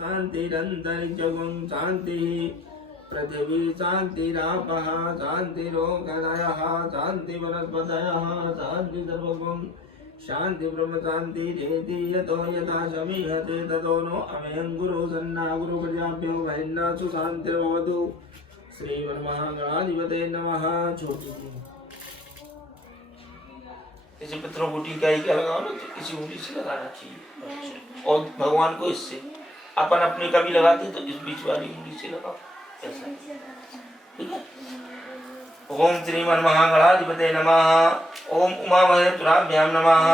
शान्तिरन्तरिक्षगुं शान्तिः पृथिवी शान्तिरापः शान्तिरोगदयः शान्तिवनस्पतयः शान्ति सर्वगुं शान्ति ब्रह्म शान्ति रेति यतो यथा समीहते ततो नो अमेहं गुरु सन्ना गुरु प्रजाभ्यो महिन्नासु शान्तिर्भवतु। श्रीमन्महागणाधिपते नमः। छोटी इसे पत्रों बूटी का ही क्या लगाओ ना, तो किसी उंगली से लगाना चाहिए और भगवान को इससे अपन अपनी कभी लगाते तो इस बीच वाली उंगली से लगाओ ऐसा, ठीक है। ओम श्रीमन्महागणाधिपते नमः। ओम उमामहेश्वराभ्यां नमः।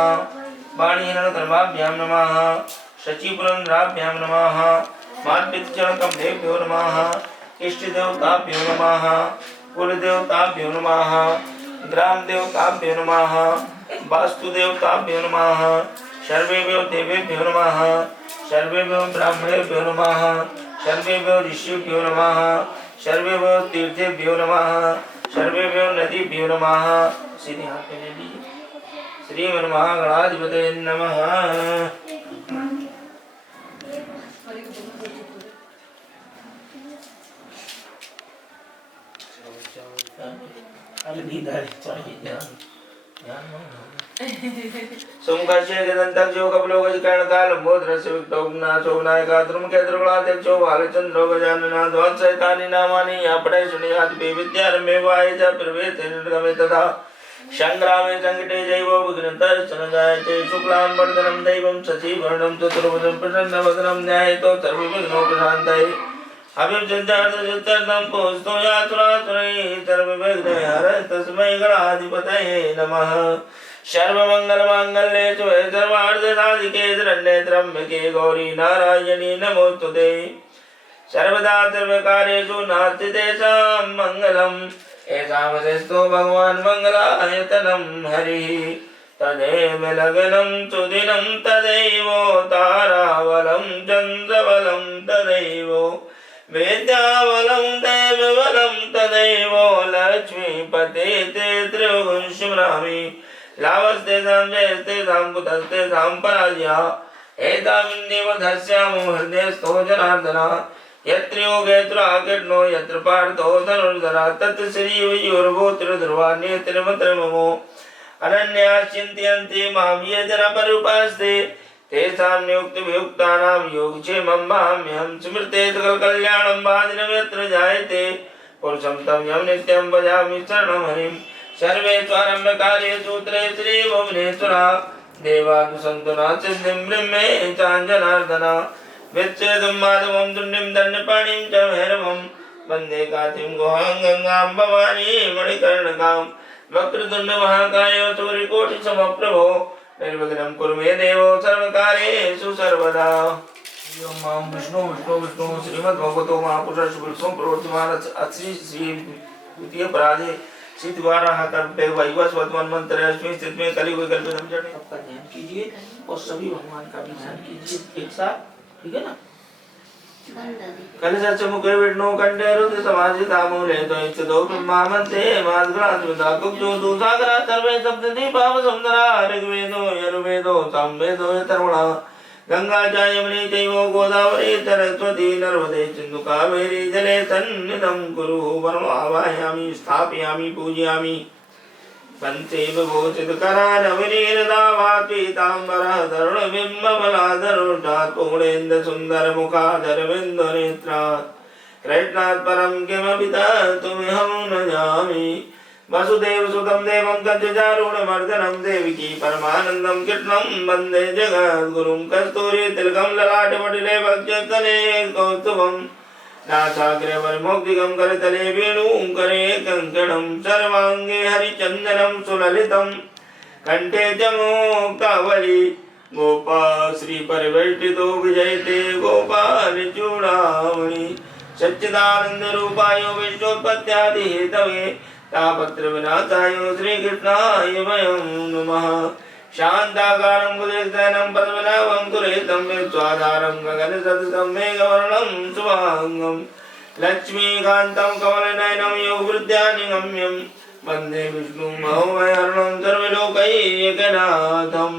वाणीहिरण्यगर्भाभ्यां नमः। शचीपुरंद्राभ्यां नमः। मातृचरणकमलेभ्यो नमः। इष्टदेवताभ्यो नमः। कुलदेवताभ्यो नमः। ग्रामदेवताभ्यो नमः। वास्तुदेवताभ्यो नमः। सर्वेभ्यो देवेभ्यो नमः। सर्वेभ्यो ब्राह्मणेभ्यो नमः। सर्वेभ्यो ऋषिभ्यो नमः। सर्वेभ्यो तीर्थेभ्यो नमः। सर्वेभ्यो नदीभ्यो नमः। सीधे हाथ में ले लीजिए। श्रीमन्महागणाधिपते नमः। सोमकाश्य गदंतक जो कपलोगज कर्णकाल मोद्रस्य विक्तोग्ना शोभनायका द्रुमके द्रुगणाध्यक्षो भालचंद्रो गजानना ध्वंस सैतानि नामानि या पठे सुनियाति विद्यारम्भे वाये च प्रवेशे निर्गमे तथा संग्रामे संकटे जैवो विघ्नतश्चन जायते शुक्लां वर्धनं दैवं शशिवर्णं चतुर्भुजं प्रसन्नवदनं ध्यायेतो सर्वविघ्नोपशान्तये अभिजन्तार्थं पोस्तो यातुरातुरैः सर्वविघ्नहरः तस्मै गणाधिपतये नमः। सर्वमंगलमांगल्ये शिवे सर्वार्थसाधिके शरण्ये त्र्यंबके गौरी नारायणी नमोस्तुते। सर्वदा सर्वकार्येषु नास्ति तेषां मंगलम् एषामशेषतो भगवान् मंगलायतनं हरिः तदेव लग्नं सुदिनं तदैव ताराबलं चन्द्रबलं तदैव वेद्याबलं देवबलं तदैव लक्ष्मीपते ते त्रिभुवं स्मरामि लाभस्तेषां जयस्तेषां कुतस्तेषां पराजयः एतावन्नेव धस्यामो हृदयस्थो जनार्दन यत्र योगे यत्र आकीर्णो यत्र पार्थो धनुर्धरः तत्र श्रीयोर्गोत्र ध्रुवान्यत्र ममो अनन्याः चिन्तयन्ति मां ये जना परुपास्ते तेषां नियुक्तवियुक्तानां योगक्षेमं वहाम्यहं स्मृते सकलकल्याणं बाधिनं यत्र जायते पुरुषं तं यं नित्यं भजामि शरणं हरिं सर्वेष्वारम्भकार्येषु त्रये भुवनेश्वरा देवानुसन्तु नासिद्धिं ब्रह्मे चाञ्जनार्दन विच्छेदं माधवं तुण्डिं दण्डपाणिं च भैरवं वन्दे कातिं गुहां गङ्गां भवानी मणिकर्णकां वक्रतुण्ड महाकाय सूर्यकोटिसमप्रभो निर्विघ्नं कुरु मे देवो सर्वकार्येषु सर्वदा। ओम मां विष्णु विष्णु विष्णु श्रीमद्भगवतो महापुरुषो विष्णु प्रवर्तमान अश्री श्री द्वितीय पराधे सिद्धवाराह कल्पे वैवस्वत वर्तमान मंत्र अस्मि स्थित में कलियुग कल्प समझने सबका ध्यान कीजिए और सभी भगवान का भी ध्यान कीजिए एक साथ, ठीक है ना। कलश मुखे विष्णु कंठे रुद्र समाजिता मूले तो इच्छतो ब्रह्मामन्ते माद्गणात्मता कुक्षो दूसागरा सर्वे सप्तति पाव सुंदरा ऋग्वेदो यजुर्वेदो सामवेदो यथर्वणा गंगा च यमुनी चैव गोदावरी सरस्वती नर्मदे सिन्धु कावेरी जले सन्निधं कुरु वरम् आवाहयामि स्थापयामि पूजयामि पंचे विभूषितकरान् विनीरदावापीताम्बरः तरुणबिम्बबलाधरुष्टात् सुन्दरमुखाधरबिन्दुनेत्रात् कृष्णात् परं किमपि तत्त्वमहं न जामि वसुदेवसुतं देवं कंसचारूढमर्दनं देवकी परमानन्दं कृष्णं वन्दे जगद्गुरुं कस्तूरीतिलकं ललाटपटले वक्षस्थले कौस्तुभं नासाग्रे वरमौक्तिकं करतले वेणुं करे कङ्कणं सर्वाङ्गे हरिचन्दनं सुललितं कंठे च मुक्तावली गोपा श्रीपरिवेष्टितो विजयते गोपालचूडामणि सच्चिदानन्दरूपाय विष्णोत्पत्त्यादिहेतवे तापत्रविनाशाय श्रीकृष्णाय वयं नमः। शान्ताकारं कुलेशयनं पद्मनाभं कुलेशं विश्वाधारं गगनसदृशं मेघवर्णं शुभाङ्गं लक्ष्मीकान्तं कमलनयनं योगवृद्धानिगम्यं वन्दे विष्णुं महोमयहरणं सर्वलोकैकनाथं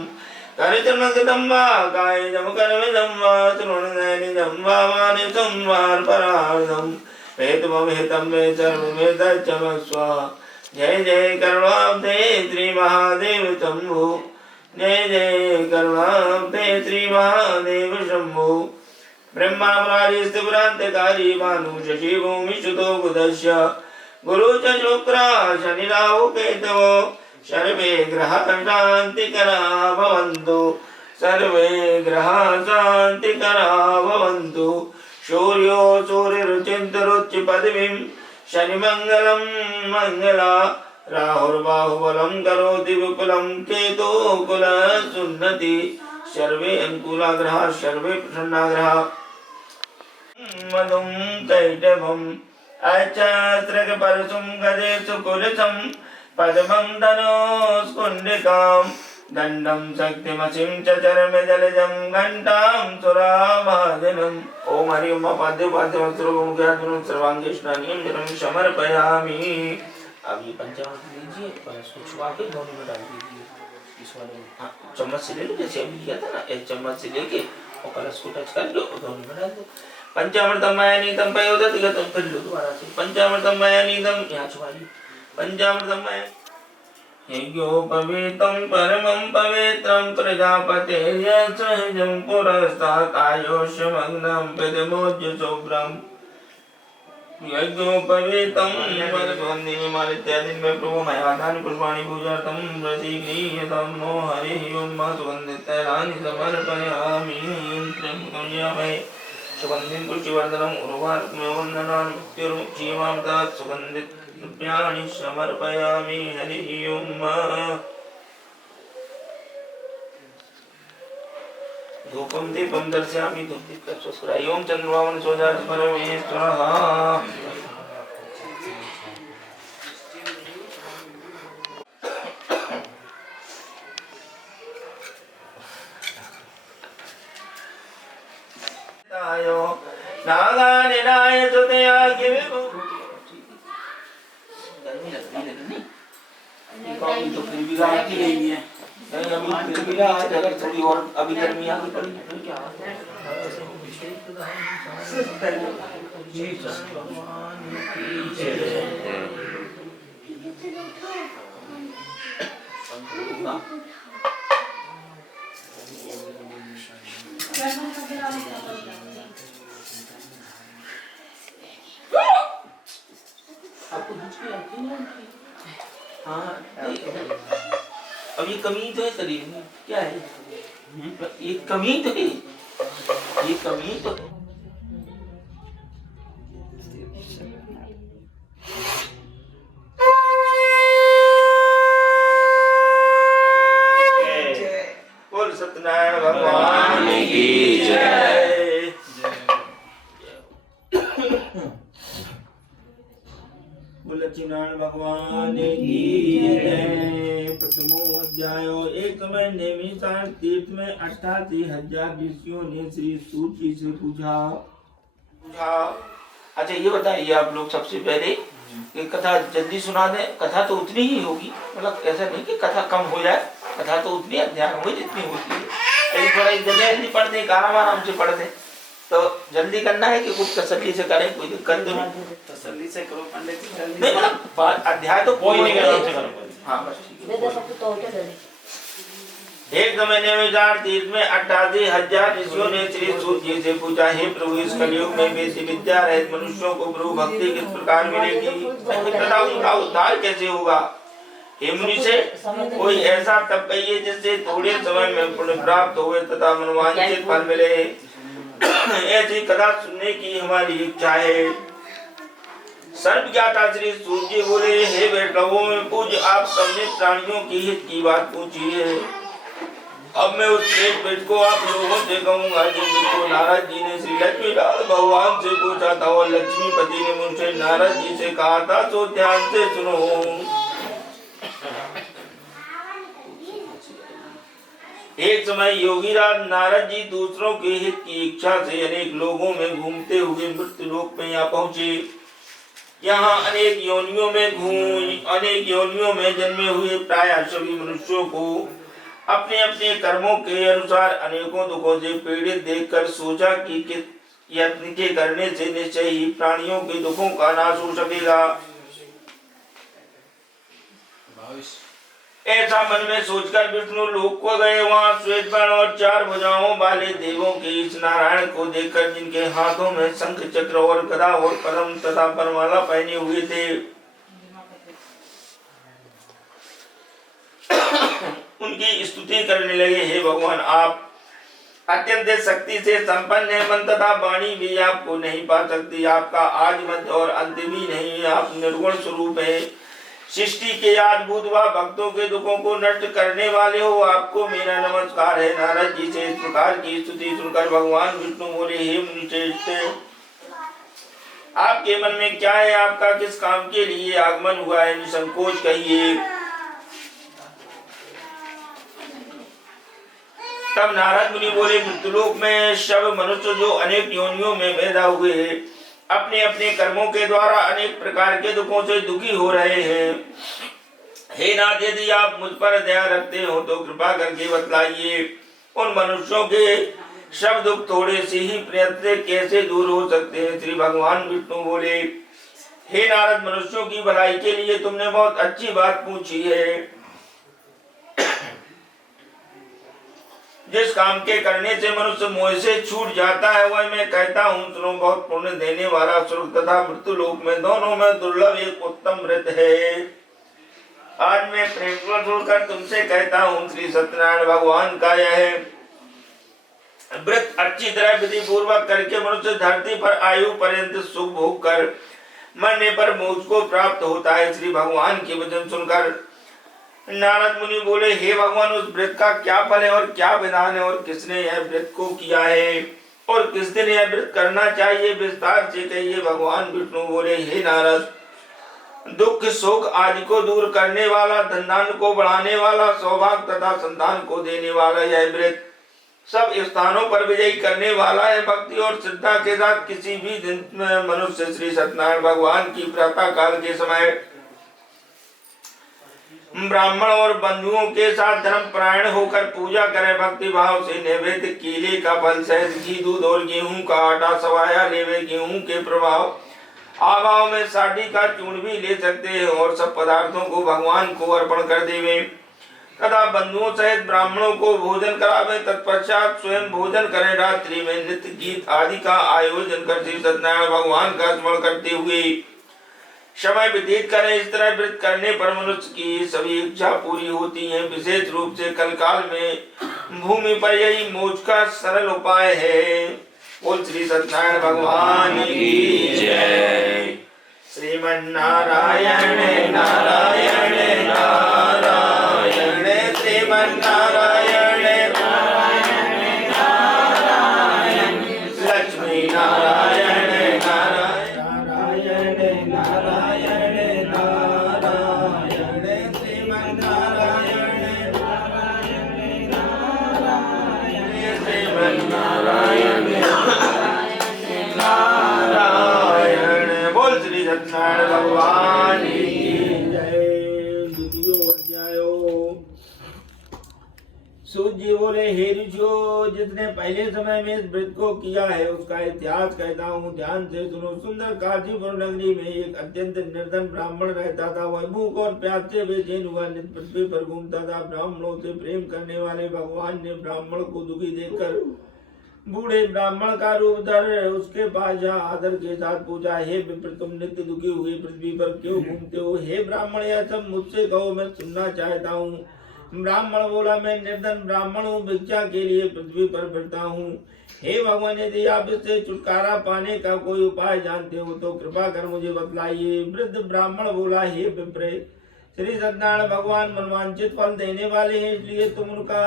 करितमगदम्बा कायजम करविदम्बा तृणनयनिदम्बा वानिसंवारपरार्धम् वेदमवेदं मे सर्ववेदचमस्व जय जय करुणाब्धे श्री महादेव शंभु जय जय करुणाब्धे श्री महादेव शंभु ब्रह्मा मुरारी स्थिरांतकारी भानु शशि भूमि सुतो बुधस्य गुरु च शुक्र शनि राहु केतवो सर्वे ग्रहा शांतिकरा भवन्तु सर्वे ग्रहा शांतिकरा भवन्तु सूर्यो सूर्यरुचिन्तरुच्य पदवीं शनिमङ्गलं मङ्गला राहुर्बाहुबलं करोति विपुलं केतो कुलसुन्नति सर्वे अनुकूला ग्रहा सर्वे प्रसन्ना ग्रहा मधुं कैटभम् अचास्त्रकपरशुं गजेषु कुलसं पद्मं धनुस्कुण्डिकां दण्डं शक्तिमसिं च चरमजलजं घण्टां सुराभाजनम् ॐ हरि ओम पाद्योपाद्यमस्त्रोमुख्यात्मनं सर्वाङ्गे स्नानीं जलं समर्पयामि। अब ये पंचामृत लीजिए और इसको छुआ के दोनों में डाल दीजिए। इस वाले चम्मच से ले लो जैसे अभी किया था ना, एक चम्मच से लेके और कलश को टच कर लो और दोनों में डाल दो। पंचामृतम मया नीतम पयोदतिगतम कर लो दोबारा से। पंचामृतम मया नीतम यहाँ छुआ ली। पंचामृतम मया यज्ञोपवीतं परमं पवित्रं प्रजापतेर्यसहजं पुरस्तात् आयुष्यमग्नं प्रदमोज्य शुभ्रम् यज्ञोपवीतं परमं इत्यादि में प्रभु मयादानि पुष्पाणि पूजार्थं प्रसीदीयतां नो हरिः ओं सुगन्धितैलानि समर्पयामि। त्र्यम्बकं यमहे सुगन्धिं पुष्टिवर्धनम् उर्वारुकमेव वन्दनान् मुक्तिर्मुक्षीमां तत् सुगन्धिद्रव्याणि समर्पयामि। हरिः ओं। धूपं दीपं दर्शयामि धूपदीपस्वस्कराय ओम चंद्रभावन सोजात परमेश्वरः। तायो नागानिनाय सुतया गिरिभो गर्मी लग रही नहीं कॉफी तो फिर भी रात की नहीं है नहीं अभी फिर भी आज अगर थोड़ी और अभी गर्मी आगे पड़ी तो क्या आपको हिचकी आती है? हाँ अब ये कमी तो है शरीर में, क्या है ये कमी तो है, ये कमी तो है। बोल सत्यनारायण भगवान की जय। बोल लक्ष्मीनारायण भगवान की जय। प्रथमो अध्याय। एक समय नेमिषारण्य तीर्थ में 88,000 ऋषियों ने श्री सूत जी से पूछा। अच्छा ये बताइए आप लोग सबसे पहले कि कथा जल्दी सुना दें। कथा तो उतनी ही होगी, मतलब ऐसा नहीं कि कथा कम हो जाए, कथा तो उतनी अध्याय होगी जितनी होती है। लेकिन थोड़ा जल्दी पढ़ दे, आराम से पढ़ दे तो जल्दी करना है कि कुछ तसल्ली से करें, कोई दिक्कत तो नहीं। तसल्ली से करो पंडित जी, नहीं मतलब अध्याय तो कोई नहीं करो। हाँ बस ठीक है। एक महीने में 4 तीर्थ में 88,000 ऋषियों ने श्री सूत जी से पूछा, हे प्रभु इस कलयुग में बेसी विद्या रहित मनुष्यों को प्रभु भक्ति किस प्रकार मिलेगी तथा उनका उद्धार कैसे होगा। हे मुनि से कोई ऐसा तप कहिए जिससे थोड़े समय में पुण्य प्राप्त हुए तथा मनोवांछित फल मिले। ऐसी कथा सुनने की हमारी इच्छा है। सर्वज्ञाता श्री सूत जी बोले, हे वैष्णवों में पूज्य आप सबने प्राणियों की हित की बात पूछी है। अब मैं उस एक पेट को आप लोगों से कहूँगा जिनको नारद जी ने श्री लक्ष्मीनारायण भगवान से पूछा था और लक्ष्मीपति ने मुझसे नारद जी से कहा था, तो ध्यान से सुनो। एक समय योगीराज नारद जी दूसरों के हित की इच्छा से अनेक लोगों में घूमते हुए मृत्यु लोक में यहाँ पहुँचे। यहाँ अनेक योनियों में जन्मे हुए प्राय सभी मनुष्यों को अपने अपने कर्मों के अनुसार अनेकों दुखों से पीड़ित देखकर सोचा कि किस यत्न के करने से निश्चय ही प्राणियों के दुखों का नाश हो सकेगा। ऐसा मन में सोचकर विष्णु लोक को गए। वहां श्वेत वर्ण और 4 भुजाओं वाले देवों के इस नारायण को देखकर, जिनके हाथों में शंख चक्र और गदा और परम तथा परमाला पहने हुए थे, उनकी स्तुति करने लगे। हे भगवान, आप अत्यंत शक्ति से संपन्न है। मन तथा वाणी भी आपको नहीं पा सकती। आपका आदि मध्य और अंत भी नहीं है। आप निर्गुण स्वरूप है। सृष्टि के अद्भुत व भक्तों के दुखों को नष्ट करने वाले हो। आपको मेरा नमस्कार है। नारद जी से इस प्रकार की स्तुति सुनकर भगवान विष्णु बोले, हे मुनिश्रेष्ठ, आपके मन में क्या है? आपका किस काम के लिए आगमन हुआ है? निसंकोच कहिए। तब नारद मुनि बोले, मृत्युलोक में सब मनुष्य जो अनेक योनियों में पैदा हुए हैं, अपने अपने कर्मों के द्वारा अनेक प्रकार के दुखों से दुखी हो रहे हैं। हे नाथ, यदि आप मुझ पर दया रखते हो तो कृपा करके बतलाइए, उन मनुष्यों के सब दुख थोड़े से ही प्रयत्न से कैसे दूर हो सकते हैं? श्री भगवान विष्णु बोले, हे नारद, मनुष्यों की भलाई के लिए तुमने बहुत अच्छी बात पूछी है। जिस काम के करने से मनुष्य मोह से छूट जाता है, वह मैं कहता हूँ सुनो। बहुत पुण्य देने वाला स्वर्ग तथा मृत्यु लोक में दोनों में दुर्लभ एक उत्तम व्रत है। आज मैं प्रेमपूर्वक होकर तुमसे कहता हूँ, श्री सत्यनारायण भगवान का यह व्रत अच्छी तरह विधि पूर्वक करके मनुष्य धरती पर आयु पर्यंत सुख भोग कर मरने पर मोक्ष को प्राप्त होता है। श्री भगवान के वचन सुनकर नारद मुनि बोले, हे भगवान, उस व्रत का क्या फल है और क्या विधान है, और किसने यह व्रत को किया है और किस दिन यह व्रत करना चाहिए? विस्तार से कहिए। भगवान विष्णु बोले, हे नारद, दुख शोक आदि को दूर करने वाला, धन को बढ़ाने वाला, सौभाग्य तथा संतान को देने वाला यह व्रत सब स्थानों पर विजयी करने वाला है। भक्ति और श्रद्धा के साथ किसी भी दिन में मनुष्य श्री सत्यनारायण भगवान की प्रातः काल के समय ब्राह्मण और बंधुओं के साथ धर्म परायण होकर पूजा करे, भक्ति भाव से नैवेद्य केले का फल, शहद, घी, दूध और गेहूं का आटा सवाया लेवे। गेहूं के प्रभाव अभाव में साठी का चूर्ण भी ले सकते हैं और सब पदार्थों को भगवान को अर्पण कर देवे तथा बंधुओं सहित ब्राह्मणों को भोजन करावे। तत्पश्चात स्वयं भोजन करें। रात्रि में नृत्य गीत आदि का आयोजन कर श्री सत्यनारायण भगवान का स्मरण करते हुए समय व्यतीत करें। इस तरह व्रत करने पर मनुष्य की सभी इच्छा पूरी होती है। विशेष रूप से कल काल में भूमि पर यही मोक्ष का सरल उपाय है। बोल श्री सत्यनारायण भगवान की जय। श्रीमन नारायण नारायण नारायण, श्रीमन नारायण नारायण नारायण, लक्ष्मी नारायण सत्यनारायण भगवान की जय। द्वितीय अध्याय। सूत जी बोले, हे ऋषियों, जिसने पहले समय में इस व्रत को किया है उसका इतिहास कहता हूँ, ध्यान से सुनो। सुंदर काशीपुर नगरी में एक अत्यंत निर्धन ब्राह्मण रहता था। वह भूख और प्यास से बेचैन हुआ नित्य पृथ्वी पर घूमता था। ब्राह्मणों से प्रेम करने वाले भगवान ने ब्राह्मण को दुखी देखकर बूढ़े ब्राह्मण का रूप धर उसके पास जा आदर के साथ पूछा, हे विप्र, तुम नित्य दुखी हुए पृथ्वी पर क्यों घूमते हो? हे ब्राह्मण, यह सब मुझसे कहो, मैं सुनना चाहता हूँ। ब्राह्मण बोला, मैं निर्धन ब्राह्मण हूँ, भिक्षा के लिए पृथ्वी पर फिरता हूँ। हे भगवान, यदि आप इससे छुटकारा पाने का कोई उपाय जानते हो तो कृपा कर मुझे बतलाइए। वृद्ध ब्राह्मण बोला, हे विप्र, श्री सत्यनारायण भगवान मनवांचित फल देने वाले हैं, इसलिए तुम उनका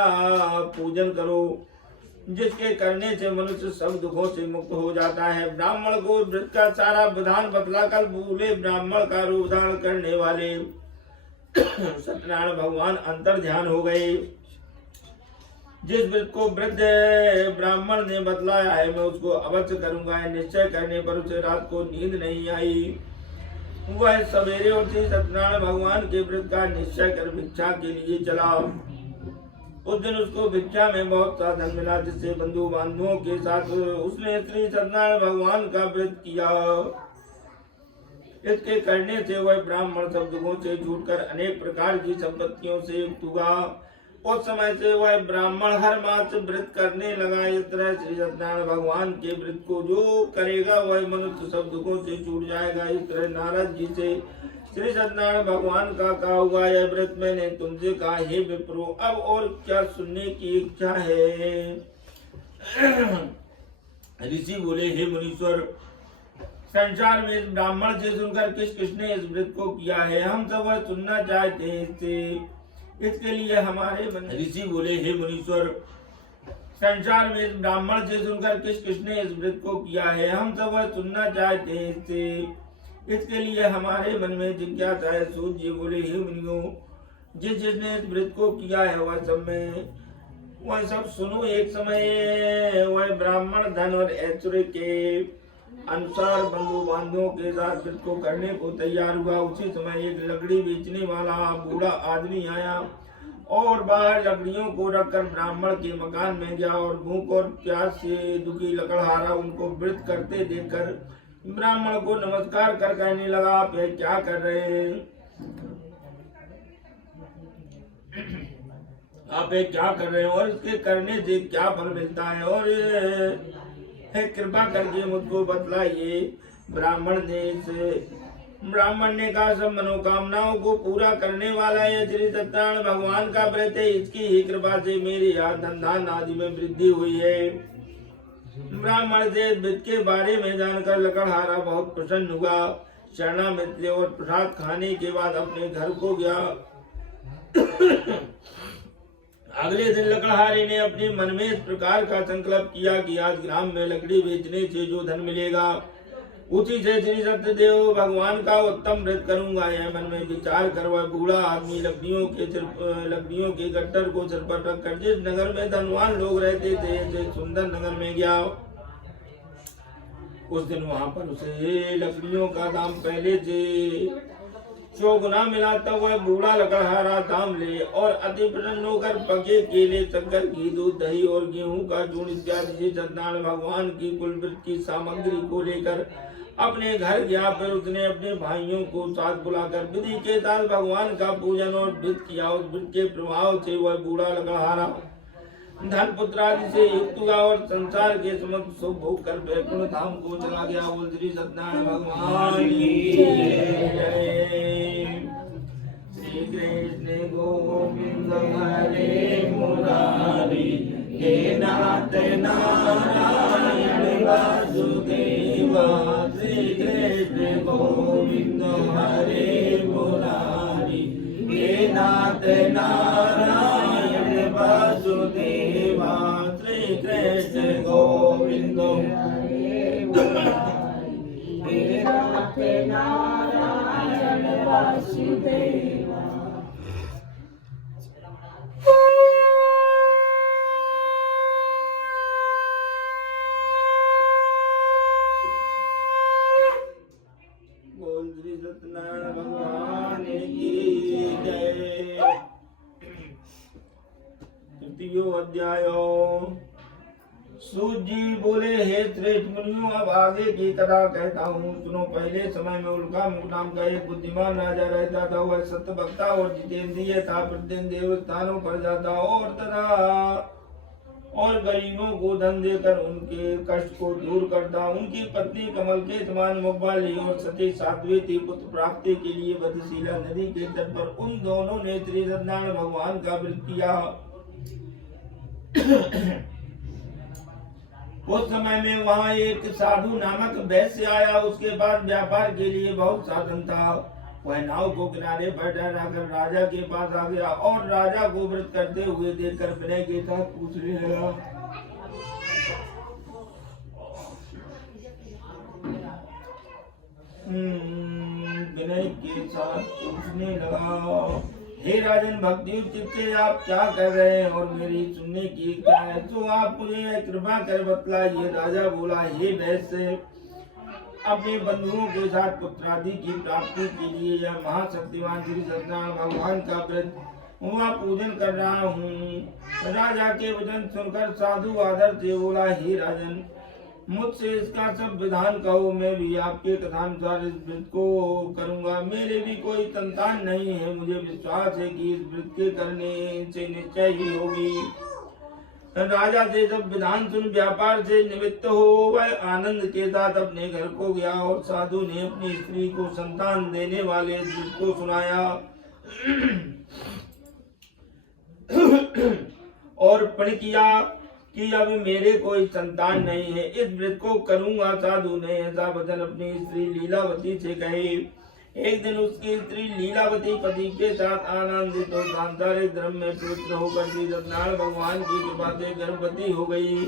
पूजन करो, जिसके करने से मनुष्य सब दुखों से मुक्त हो जाता है। ब्राह्मण को व्रत का सारा विधान बतलाकर भूले ब्राह्मण का रूप धारण करने वाले सत्यनारायण भगवान अंतर ध्यान हो गए। जिस व्रत को वृद्ध ब्राह्मण ने बतलाया है मैं उसको अवश्य करूंगा। निश्चय करने पर उसे रात को नींद नहीं आई। वह सवेरे उठी सत्यनारायण भगवान के व्रत का निश्चय कर भिक्षा के लिए चला। उस दिन उसको भिक्षा में बहुत सा धन मिला, जिससे बंधु बांधवों के साथ उसने श्री सत्यनारायण भगवान का व्रत किया। इसके करने से वह ब्राह्मण सब दुखों से छूटकर अनेक प्रकार की संपत्तियों से युक्त हुआ। उस समय से वह ब्राह्मण हर मास व्रत करने लगा। इस तरह श्री सत्यनारायण भगवान के व्रत को जो करेगा वह मनुष्य सब दुखों से छूट जाएगा। इस तरह नारद जी से श्री सत्यनारायण भगवान का कहा हुआ यह व्रत मैंने तुमसे कहा, हे विप्रो, अब और क्या सुनने की इच्छा है? ऋषि बोले, हे मुनीश्वर, संसार में इस ब्राह्मण से सुनकर किसने इस व्रत को किया है? हम सब वह सुनना चाहते हैं। इसके लिए हमारे ऋषि बोले, हे मुनीश्वर, संसार में इस ब्राह्मण से सुनकर किसने इस व्रत को किया है? हम सब वह सुनना चाहते हैं। इसके लिए हमारे मन में जिज्ञासा है। सूत जी बोले, हे मुनियों, जिसने इस व्रत को किया है वह सब सुनो। एक समय वह ब्राह्मण धन और ऐश्वर्य के अनुसार बंधु बांधवों के साथ व्रत को करने को तैयार हुआ। उसी समय एक लकड़ी बेचने वाला बूढ़ा आदमी आया और बाहर लकड़ियों को रखकर ब्राह्मण के मकान में गया और भूख और प्यास से दुखी लकड़हारा उनको व्रत करते देखकर ब्राह्मण को नमस्कार कर कहने लगा, आप यह क्या कर रहे हैं? आप ये क्या कर रहे हो और इसके करने से क्या फल मिलता है? और कृपा करके मुझको बतलाइए। ब्राह्मण ने कहा, सब मनोकामनाओं को पूरा करने वाला है श्री सत्यनारायण भगवान का व्रत है। इसकी ही कृपा से मेरे यहाँ धन धान आदि में वृद्धि हुई है। ब्राह्मण से व्रत के बारे में जानकर लकड़हारा बहुत प्रसन्न हुआ। शरणामृत और प्रसाद खाने के बाद अपने घर को गया। अगले दिन लकड़हारे ने अपने मन में इस प्रकार का संकल्प किया कि आज ग्राम में लकड़ी बेचने से जो धन मिलेगा उसी से श्री सत्यदेव भगवान का उत्तम व्रत करूंगा। यह मन में विचार कर वह बूढ़ा आदमी लकड़ियों के गट्टर को सिर पर रखकर जिस नगर में धनवान लोग रहते थे सुंदर नगर में गया। उस दिन वहां पर उसे लकड़ियों का दाम पहले से 100 गुना मिला। तब वह बूढ़ा लकड़हारा दाम ले और अति प्रसन्न होकर पके केले, शक्कर, घी, दूध, दही और गेहूं का चूर्ण इत्यादि से सत्यनारायण भगवान की कुल व्रत की सामग्री को लेकर अपने घर गया। फिर उसने अपने भाइयों को साथ बुलाकर विधि के साथ भगवान का पूजन और व्रत किया। उस व्रत के प्रभाव से वह बूढ़ा लकड़हारा धन पुत्र आदि से युक्त हुआ और संसार के समस्त सुख भोग कर वैकुंठ धाम को चला गया। बोल श्री सत्यनारायण भगवान की जय। श्री कृष्ण गोविंद हरे मुरारी, हे नाथ नारायण वासुदेवा। श्री कृष्ण गोविंद हरे मुरारी, हे नाथ नारायण वासुदेवा। श्री कृष्ण गोविंद हरे मुरारी, हे नाथ नारायण वासुदेवा। सत्यनारायण भगवान की जय। तृतीयो अध्याय। सूत जी बोले, हे श्रेष्ठ मुनियों, अब आगे की कथा कहता हूँ सुनो। पहले समय में उल्का मुख नाम का एक बुद्धिमान राजा रहता था। वह सत्यवक्ता और जितेंद्रिय था। प्रतिदिन देवस्थानों पर जाता और गरीबों को धन देकर उनके कष्ट को दूर करता। उनकी पत्नी कमल के समान मुख वाली और सती साध्वी थी। पुत्र प्राप्ति के लिए वधशीला नदी के तट पर उन दोनों ने श्री सत्यनारायण भगवान का व्रत किया। उस समय में वहाँ एक साधु नामक वैश्य आया। उसके पास व्यापार के लिए बहुत साधन था। वह नाव को किनारे पर ठहराकर राजा के पास आ गया और राजा को व्रत करते हुए देखकर विनय के साथ पूछने लगा, हे राजन, भक्ति चित्त से आप क्या कर रहे हैं और मेरी सुनने की क्या है? तो आप मुझे कृपा कर बतलाइए। राजा बोला, हे वैश्य, अपने बंधुओं के साथ पुत्रादि की प्राप्ति के लिए यह महाशक्तिमान श्री सत्यनारायण भगवान का व्रत वहाँ पूजन कर रहा हूँ। राजा के वचन सुनकर साधु आदर से बोला, हे राजन, मुझसे इसका सब विधान कहो, मैं भी आपके कथानुसार इस व्रत को करूंगा। मेरे भी कोई संतान नहीं है, मुझे विश्वास है कि इस व्रत के करने से निश्चय ही होगी। राजा से जब विधान सुन व्यापार से निवृत्त हो वह आनंद के साथ अपने घर को गया और साधु ने अपनी स्त्री को संतान देने वाले व्रत को सुनाया और प्रण किया कि अब मेरे कोई संतान नहीं है, इस व्रत को करूंगा। साधु ने ऐसा वचन अपनी स्त्री लीलावती से कहे। एक दिन उसकी स्त्री लीलावती पति के साथ आनंदित और सांसारिक धर्म में पवित्र होकर सत्यनारायण भगवान की कृपा से गर्भवती हो गई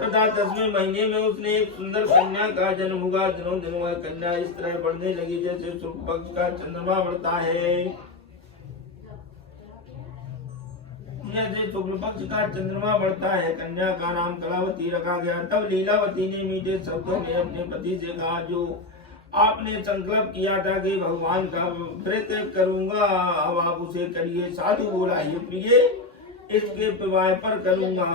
तथा 10वें महीने में उसने एक सुंदर कन्या का जन्म हुआ। दिनों दिन वह कन्या इस तरह बढ़ने लगी जैसे शुक्ल पक्ष का चंद्रमा बढ़ता है। जैसे शुक्ल पक्ष का चंद्रमा बढ़ता है। कन्या का नाम कलावती रखा गया। तब लीलावती ने मीठे शब्दों में अपने पति से कहा, जो आपने संकल्प किया था कि भगवान का व्रत करूंगा, अब आप उसे करिए। साधु बोला, हे प्रिय, इसके विवाह पर करूंगा।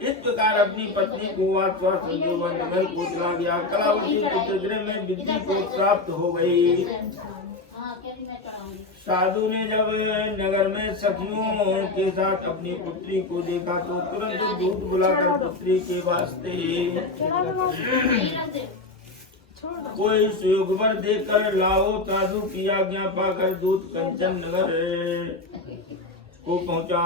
इस प्रकार अपनी पत्नी को आश्वासन देकर नगर को चला गया। कलावती पुत्रगृह में विधि को प्राप्त हो गई। साधु ने जब नगर में सखियों के साथ अपनी पुत्री को देखा तो तुरंत दूत बुलाकर पुत्री के वास्ते कोई सुयोगवर देकर लाओ। साधु की आज्ञा पाकर दूत कंचन नगर को पहुंचा।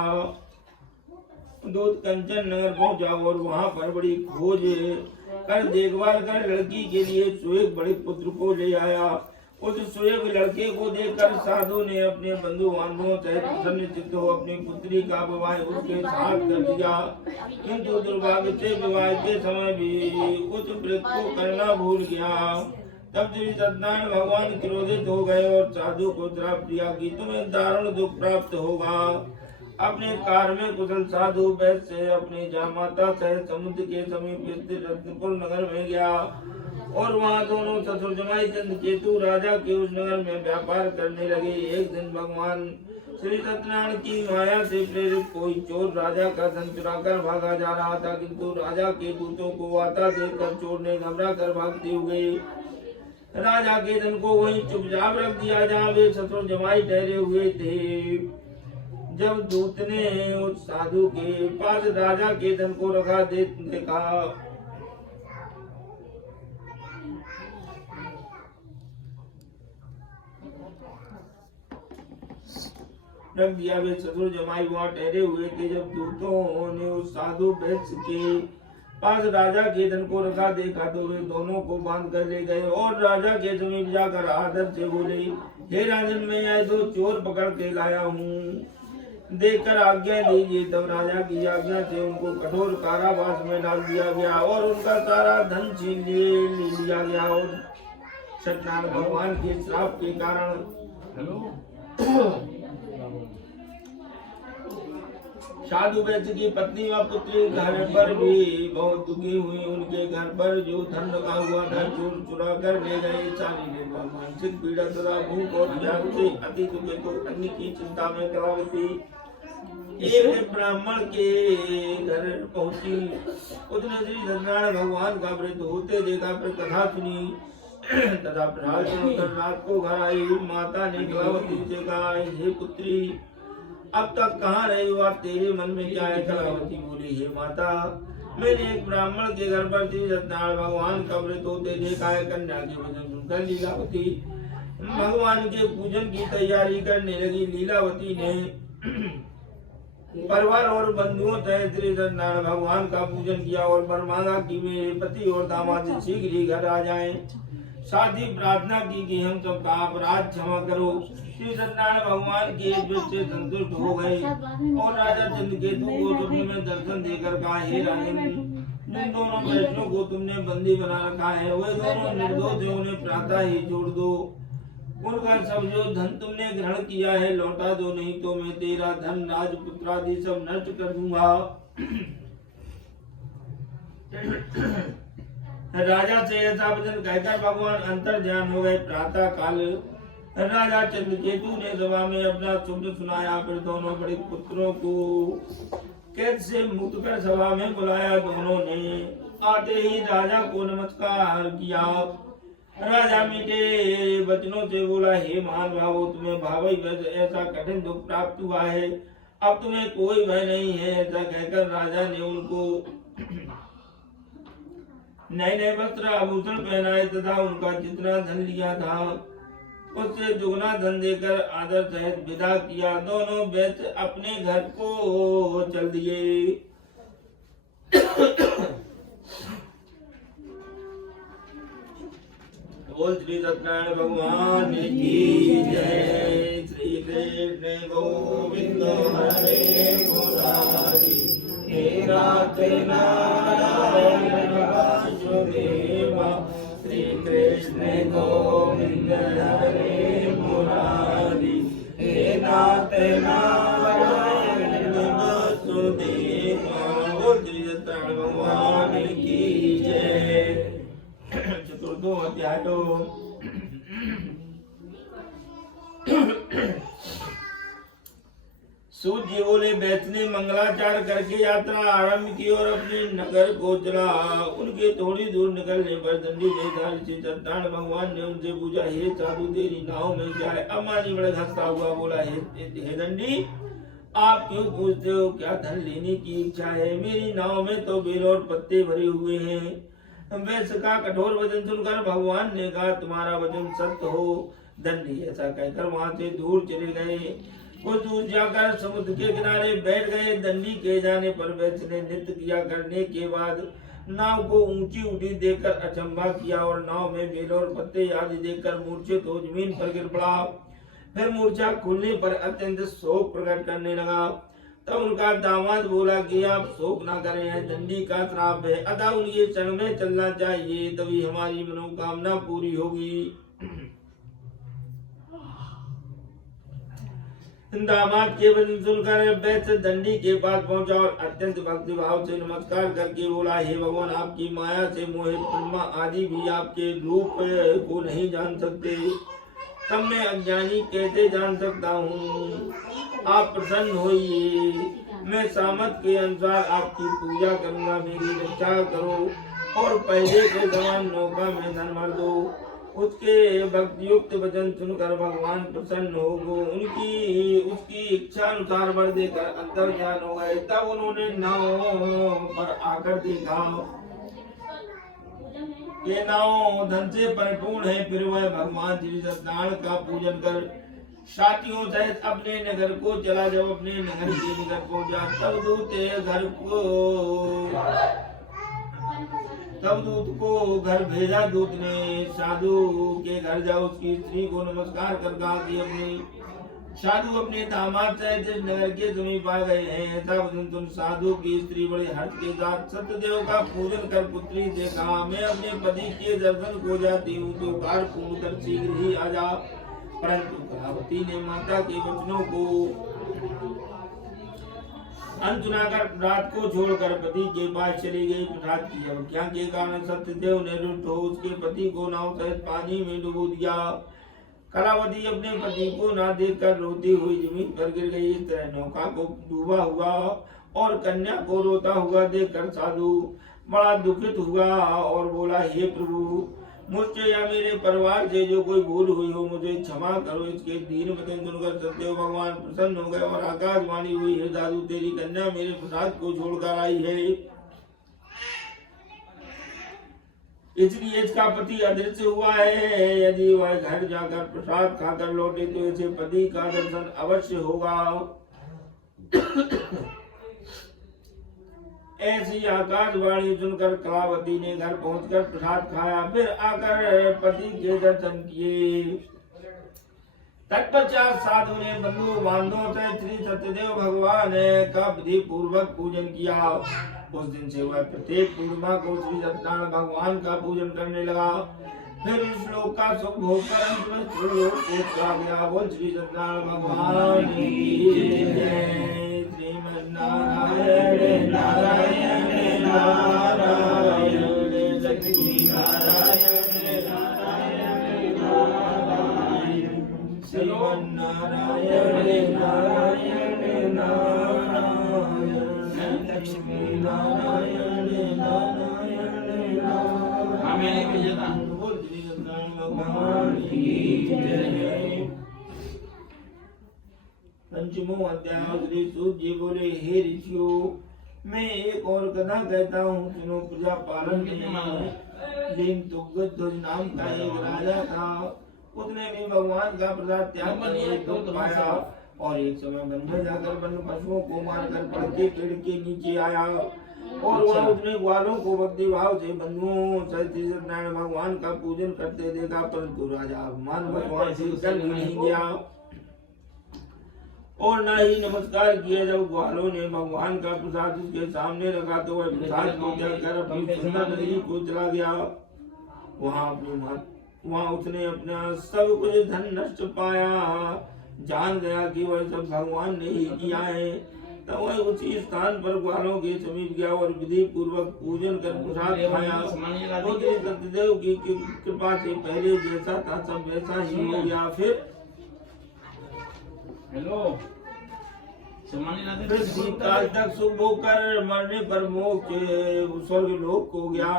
दूत कंचन नगर पहुंचा और वहां पर बड़ी खोज कर देखभाल कर लड़की के लिए सुयोग बड़े पुत्र को ले आया। उस सुयोग लड़के को देखकर साधु ने अपने बंधु बांधवों सहित प्रसन्न चित्त हो अपनी पुत्री का विवाह उसके साथ कर दिया। किंतु दुर्भाग्य से विवाह के समय भी उस व्रत को करना भूल गया। तब श्री सत्यनारायण भगवान क्रोधित हो गए और साधु को श्राप दिया कि तुम्हें दारुण दुख प्राप्त होगा। अपने कार्य में कुशल साधु वैश्य से अपनी जामाता सहित समुद्र के समीप स्थित रत्नपुर नगर में गया और वहाँ दोनों ससुर जमाई चंद्रकेतु राजा के उस नगर में व्यापार करने लगे। एक दिन भगवान श्री सत्यनारायण की माया से प्रेरित कोई चोर राजा का धन चुराकर भागा जा रहा था, किंतु राजा के दूतों को आता देखकर चोर ने घबरा कर भागते हुए राजा के धन को वहीं चुपचाप रख दिया जहाँ वे ससुर जमाई ठहरे हुए थे। जब दूत ने उस साधु के पास राजा के धन को रखा देखा रख दिया, वे ससुर जमाई वहाँ ठहरे हुए थे। जब दूतों ने उस साधु वैश्य के पास राजा के धन को रखा देखा तो वे दोनों को बांध कर ले गए और राजा के समीप जाकर आदर से बोले, हे राजन, मैं यह दो चोर पकड़ के लाया हूँ, देखकर आज्ञा दीजिए। तब राजा की आज्ञा से उनको कठोर कारावास में डाल दिया गया और उनका सारा धन छीन लिया गया। और सत्यनारायण भगवान के श्राप के कारण साधु वैश्य की पत्नी व पुत्री घर पर भी बहुत दुखी हुई। उनके घर पर जो धन रखा हुआ था चोर चुरा कर ले गए। शारीरिक व मानसिक पीड़ा तथा भूख और प्यास से अति दुखे तो अन्य की चिंता में कलावती एक ब्राह्मण के घर पहुंची। उसने श्री सत्यनारायण भगवान का व्रत होते देखा, फिर कथा सुनी तथा प्रसाद सुनकर रात को घर आई। माता ने कलावती से कहा, हे पुत्री, अब तक कहाँ रही हो, आप तेरे मन में क्या है? कलावती बोली, हे माता, मैंने एक ब्राह्मण के घर पर श्री सत्यनारायण भगवान का व्रत होते देखा है। कन्या के वचन सुनकर लीलावती भगवान के पूजन की तैयारी करने लगी। लीलावती ने परिवार और बंधुओं सहित श्री सत्यनारायण भगवान का पूजन किया और वर मांगा कि मेरे पति और दामाद शीघ्र ही घर आ जाएं। साथ ही प्रार्थना की कि हम सबका अपराध क्षमा करो। श्री सत्यनारायण भगवान के व्रत से संतुष्ट हो गए और राजा चंद्रकेतु को स्वप्न में दर्शन देकर कहा, हे राजन, जिन दोनों वैष्णव को तुमने बंदी बना रखा है वे दोनों निर्दोष है, उन्हें प्रातः ही छोड़ दो। उनका सब जो धन तुमने ग्रहण किया है लौटा दो, नहीं तो मैं तेरा धन राजपुत्र आदि सब नष्ट कर दूंगा। राजा से ऐसा वचन कहकर भगवान अंतर ध्यान हो गए। प्रातः काल राजा चंद्रकेतु ने सभा में अपना शब्द सुनाया। फिर दोनों बड़े पुत्रों को कैद से मुक्त कर सभा में बुलाया। दोनों ने आते ही राजा को नमस्कार किया। राजा मीठे वचनों से बोला, हे महान भावो, तुम्हें भावई ऐसा कठिन दुख प्राप्त हुआ है, अब तुम्हें कोई भय नहीं है। ऐसा कहकर राजा ने उनको नए नए वस्त्र आभूषण पहनाए तथा उनका जितना धन लिया था उससे दुगना धन देकर आदर सहित विदा किया। दोनों वैश्य अपने घर को चल दिए। बोल श्री सत्यनारायण भगवान की जय। श्री कृष्ण गोविंद हरे मुरारी, हे नाथ नारायण वासुदेवा। श्री कृष्ण गोविंद हरे मुरारी, हे नाथ नारायण वासुदेवा। बोल श्री सत्यनारायण भगवान की जय। चतुर्थो अध्याय। सूत जी बोले, वैश्य ने मंगलाचार करके यात्रा आरंभ की और अपने नगर को चला। उनके थोड़ी दूर निकलने पर दंडी वेशधारी से सत्यनारायण भगवान ने उनसे पूछा, हे साधु, तेरी नाव में क्या है? अम्बानी बड़े हंसता हुआ बोला, हे दंडी, आप क्यों पूछते हो? क्या धन लेने की इच्छा है? मेरी नाव में तो बेल और पत्ते भरे हुए हैं। वैश्य का कठोर वचन सुनकर भगवान ने कहा, तुम्हारा वचन सत्य हो। दंडी ऐसा कहकर वहां से दूर चले गए। कुछ दूर जाकर समुद्र के किनारे बैठ गए। दंडी के जाने पर वैश्य ने नृत्य किया करने के बाद नाव को ऊंची उठी देखकर अचंभा किया और नाव में बेल और पत्ते आदि देखकर मूर्छित हो जमीन पर गिर पड़ा। फिर मूर्छा खुलने पर अत्यंत शोक प्रकट करने लगा। तब उनका दामाद बोला कि आप शोक ना करें, दंडी का श्राप है, अतः उनके चरण में चलना चाहिए, तभी हमारी मनोकामना पूरी होगी। दामाद के वचन सुनकर वैश्य दंडी के पास पहुंचा और अत्यंत भक्ति भाव से नमस्कार करके बोला, हे भगवान, आपकी माया से मोहित ब्रह्मा आदि भी आपके रूप को नहीं जान सकते, तब मैं अज्ञानी कैसे जान सकता हूँ? आप प्रसन्न होइए, मैं सामर्थ के अनुसार आपकी पूजा करूंगा, मेरी रक्षा करो और पहले के समान नौका में धन भर दो। उसके भक्तियुक्त वचन सुनकर भगवान प्रसन्न हो गए। उसकी इच्छा अनुसार वर देकर अंतर्ध्यान हो गए। तब उन्होंने नाव पर आकर देखा ये नाव धन से परिपूर्ण है। फिर वह भगवान श्री सत्यनारायण का पूजन कर साथियों सहित अपने नगर को चला। जब अपने नगर के निकट पहुंचा तब दूत को घर भेजा। दूत ने साधु के घर जाओ, उसकी स्त्री को नमस्कार कर कहा कि अपने साधु अपने दामाद सहित इस नगर के समीप आ गए हैं। तब तुम साधु की स्त्री बड़े हर्ष के साथ सत्यदेव का पूजन कर पुत्री से कहा, मैं अपने पति के दर्शन को जाती हूँ, तो कार्य पूर्ण कर शीघ्र ही आ जा। परंतु कलावती ने माता के वचनों को अनसुनाकर रात को छोड़कर पति के पास चली गई। प्रसाद की अवज्ञा के कारण सत्यदेव ने रुष्ट हो उसके पति को नाव सहित पानी में डुबो दिया। कलावती अपने पति को ना देखकर रोती हुई जमीन पर गिर गई। इस तरह नौका को डूबा हुआ और कन्या को रोता हुआ देखकर साधु बड़ा दुखित हुआ और बोला, हे प्रभु, मुझसे या मेरे परिवार से जो कोई भूल हुई हो मुझे क्षमा करो। इसके दीन वचन सुनकर सत्यदेव भगवान प्रसन्न हो गए और आकाशवाणी हुई, हे साधु, तेरी कन्या मेरे प्रसाद को छोड़कर आई है, इसलिए इसका पति अदृश्य हुआ है। यदि वह घर जाकर प्रसाद खाकर लौटे तो इसे पति का दर्शन अवश्य होगा। ऐसी आकाशवाणी सुनकर कलावती ने घर पहुंचकर प्रसाद खाया, फिर आकर पति के दर्शन किए। तत्पश्चात साधु ने बंधु बांधवों से श्री सत्यदेव भगवान का विधि पूर्वक पूजन किया। उस दिन से वह प्रत्येक पूर्णिमा को श्री सत्यनारायण भगवान का पूजन करने लगा। फिर इस श्लोक का सुख भोग कर अंत में श्रीलोक को चला गया। बोल श्री सत्यनारायण भगवान की जय। श्रीमन्नारायण नारायण नारायण लक्ष्मी नारायण नारायण नारायण श्रीमन्नारायण नारायण नारायण लक्ष्मी नारायण नारायण नारायण बोल श्री सत्यनारायण भगवान की जय। पंचमो अध्याय श्री सूत जी बोले, हे ऋषियों, मैं एक और कथा कहता हूँ, सुनो। प्रजा पालन में तुगध्वज नाम का एक राजा था। उसने भी भगवान का प्रसाद त्याग करके दुख पाया और एक समय वन में जाकर वन पशुओं को मारकर पड़ के पेड़ के नीचे आया और वह उसने ग्वालों को भक्ति भाव से बंधुओं सत्यनारायण भगवान का पूजन करते देखा, परंतु राजा अभिमान भगवान से डर नहीं गया और न ही नमस्कार किया। जब ग्वालों ने भगवान का प्रसाद उसके सामने रखा तो वह प्रसाद को त्याग कर अपनी सुंदर नदी को चला गया। वहाँ उसने अपना सब कुछ धन नष्ट पाया। जान गया कि वह सब भगवान ने ही किया है। तब वह उसी स्थान पर ग्वालों के समीप गया और विधि पूर्वक पूजन कर प्रसाद खाया। तो सत्यदेव की कृपा से पहले जैसा था सब वैसा ही हो गया। फिर काल तक शुभ होकर मरने पर मोक्ष स्वर्ग लोक को गया।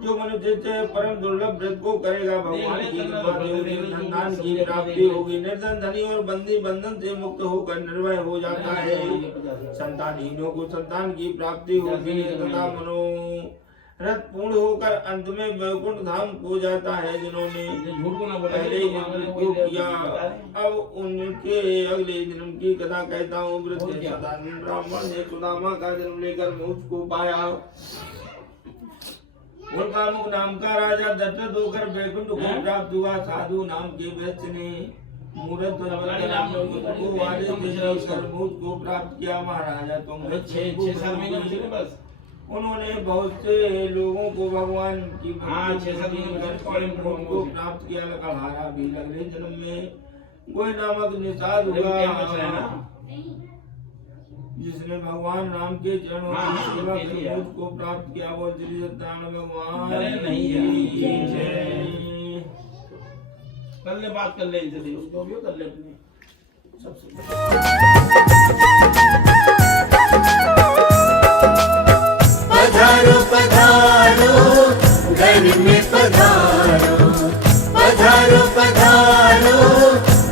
जो मनुष्य से परम दुर्लभ व्रत को करेगा, भगवान की कृपा से संतान की प्राप्ति होगी। निर्धन धनी और बंदी बंधन से मुक्त होकर निर्भय हो जाता है। संतानहीनों को संतान की प्राप्ति होगी तथा मनोरथ पूर्ण होकर अंत में वैकुंठ धाम को जाता है। जिन्होंने पहले ही किया, अब उनके अगले जन्म की कथा कहता हूँ। ब्राह्मण ने सुदामा का जन्म लेकर मोक्ष को पाया। उनका नाम का राजा दशरथ होकर वैकुंठ को प्राप्त हुआ। साधु नाम के वैश्य ने मूर्त को प्राप्त किया। महाराजा तुम उन्होंने बहुत से लोगों को भगवान की को प्राप्त किया। लकड़हारा भी अगले जन्म में कोई नामक निषाद हुआ, जिसने भगवान राम के चरणों की सेवा कर को प्राप्त किया। वो श्री सत्यनारायण भगवान कर ले, बात कर ले इनसे, उसको भी कर ले अपने सबसे। पधारो पधारो घर में पधारो, पधारो पधारो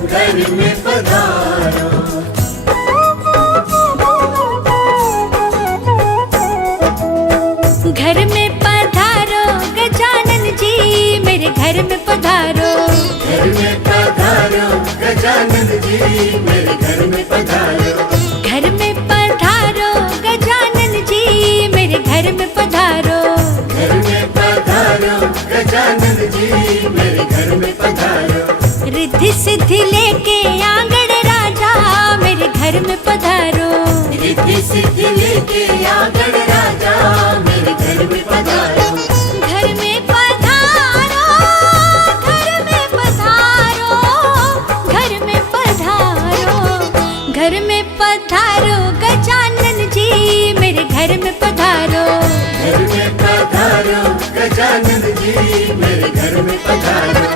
घर में पधारो। घर में पधारो गजानन जी, मेरे घर में पधारो। घर में पधारो गजानन जी, मेरे घर में पधारो। घर में पधारो गजानन जी, मेरे घर में पधारो। घर में पधारो गजानन जी, मेरे घर में पधारो। रिद्धि सिद्धि लेके आंगण राजा, मेरे घर में पधारो। रिद्धि सिद्धि लेके आंगण राजा, मेरे घर में पधारो। घर में पधारो, घर में पधारो, घर में पधारो। घर में पधारो गजानन जी, मेरे घर में पधारो। घर में पधारो गजानन जी, मेरे घर में पधारो।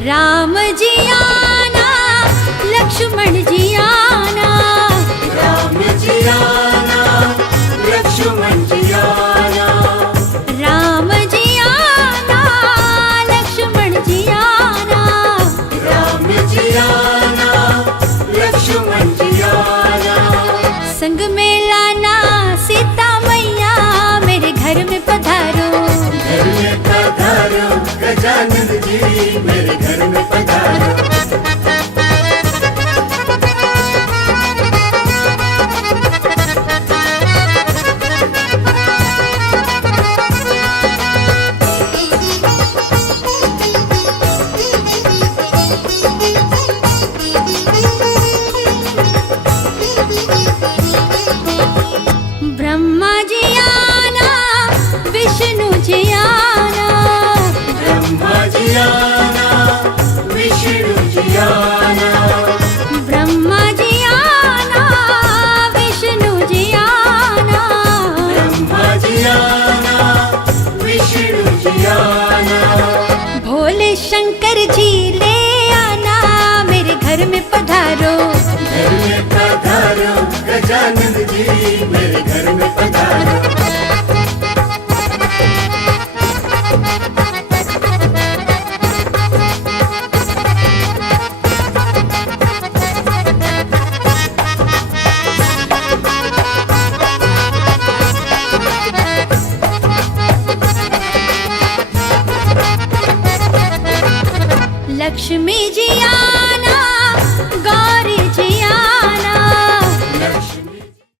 राम जी आना, लक्ष्मण जी आना। राम जी आना, लक्ष्मण जी आना। राम जी आना, लक्ष्मण जी आना। राम जी आना, लक्ष्मण जी आना। संग में लाना सीता मैया, मेरे घर में पधारो। घर में पधारो गजानन जी, मेरे घर में पधारो। ब्रह्मा जी आना, विष्णु जी गजानन जी मेरे घर में पधारो। लक्ष्मी जी आ